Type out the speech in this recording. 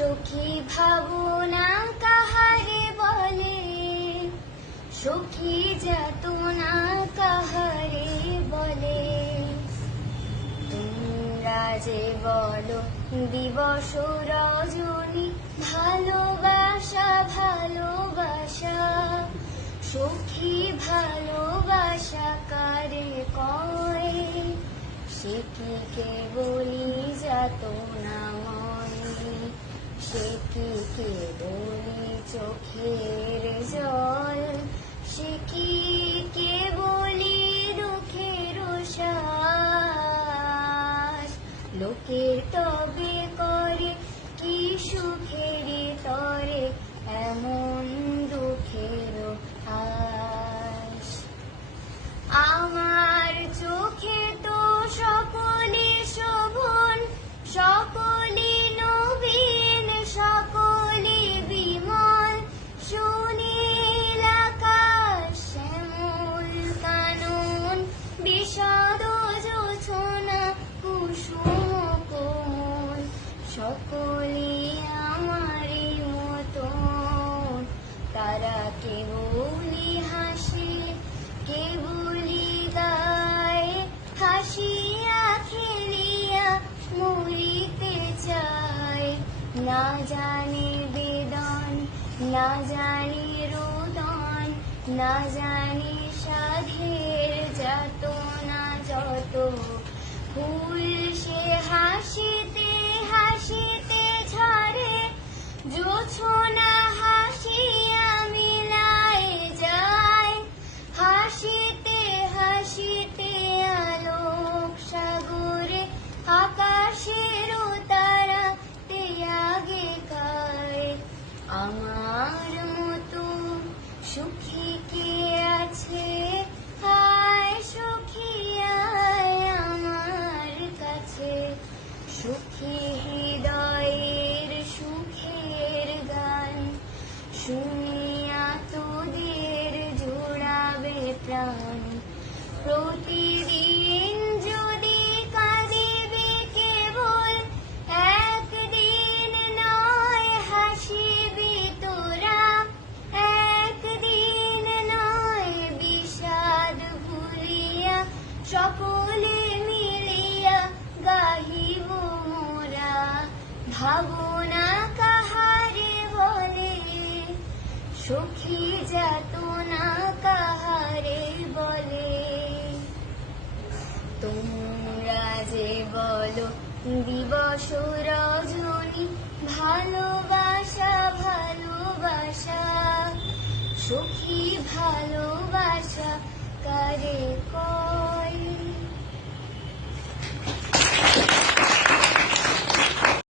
সখী ভাবনা কাহারে বলে? সখী যাতনা কাহারে বলে? তোমরা যে বলো দিবস রজনী, ভালোবাসা ভালোবাসা। সখী ভালোবাসা কারে কয়? সে কি কে বলি যাত নাময় সে কি কে বলি? চোখের জল সে কি কে বলি দুঃখের শ্বাস লোকের তবে করে কি সুখের তরে এমন দুঃখের তারা হাসি গায় হাসিয়া খেলিয়া না জানি বেদন না জানি রোদন না জানি সাধের আমার মতো সুখী কে আছে? হায় সুখী আমার কাছে। সুখী হৃদয়ের সুখের গান শুনিয়া তোদের জোড়াবে প্রাণ। সকলে মিলিয়া গাহিব মোরা, ভাবনা কাহারে বলে? সখী যাতনা কাহারে বলে? তোমরা যে বলো, দিবস রজনী, ভালোবাসা ভালোবাসা। সখী ভালোবাসা